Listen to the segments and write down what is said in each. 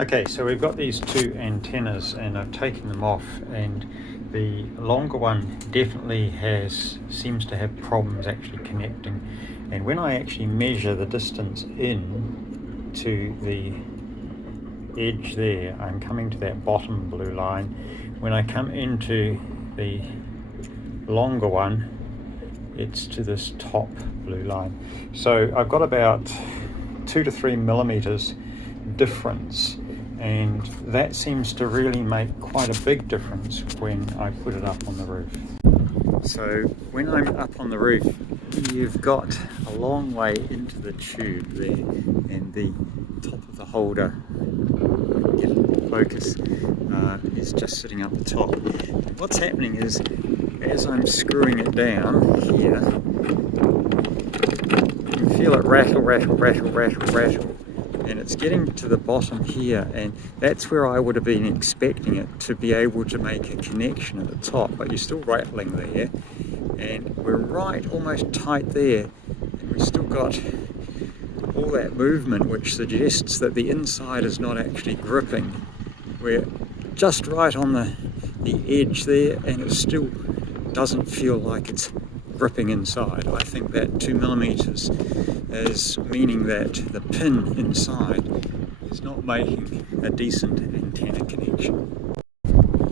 Okay, so we've got these two antennas and I've taken them off, and the longer one definitely seems to have problems actually connecting. And when I actually measure the distance in to the edge there, I'm coming to that bottom blue line. When I come into the longer one, it's to this top blue line. So I've got about 2 to 3 millimeters difference, and that seems to really make quite a big difference when I put it up on the roof. So when I'm up on the roof, you've got a long way into the tube there, and the top of the holder, get it into focus, is just sitting up the top. What's happening is, as I'm screwing it down here, you can feel it rattle, rattle, rattle, rattle, rattle. And it's getting to the bottom here, and that's where I would have been expecting it to be able to make a connection at the top, but you're still rattling there, and we're right almost tight there, and we've still got all that movement which suggests that the inside is not actually gripping. We're just right on the edge there, and it still doesn't feel like it's gripping inside. I think that 2 millimeters is meaning that the pin inside is not making a decent antenna connection.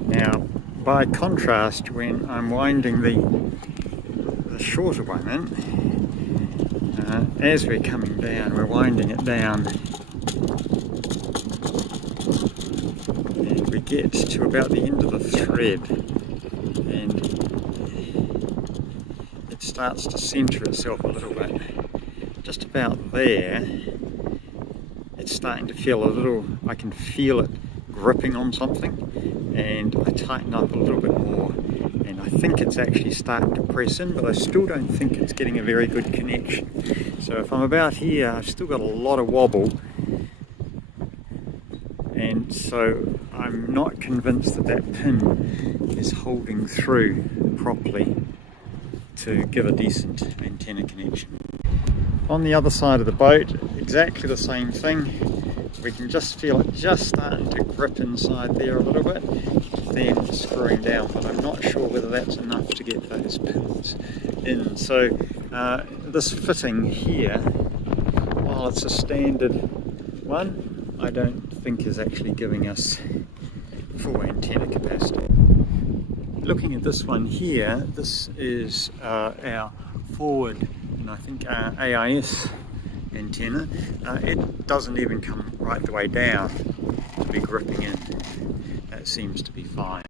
Now, by contrast, when I'm winding the shorter one in, as we're coming down, we're winding it down, and we get to about the end of the thread, and it starts to center itself a little bit. Just about there, it's starting to feel a little, I can feel it gripping on something, and I tighten up a little bit more, and I think it's actually starting to press in, but I still don't think it's getting a very good connection. So if I'm about here, I've still got a lot of wobble, and so I'm not convinced that that pin is holding through properly to give a decent antenna connection. On the other side of the boat, exactly the same thing. We can just feel it just starting to grip inside there a little bit, then screwing down, but I'm not sure whether that's enough to get those pins in. So this fitting here, while it's a standard one, I don't think is actually giving us full antenna capacity. Looking at this one here, this is our forward, and I think our AIS antenna. It doesn't even come right the way down to be gripping in. That seems to be fine.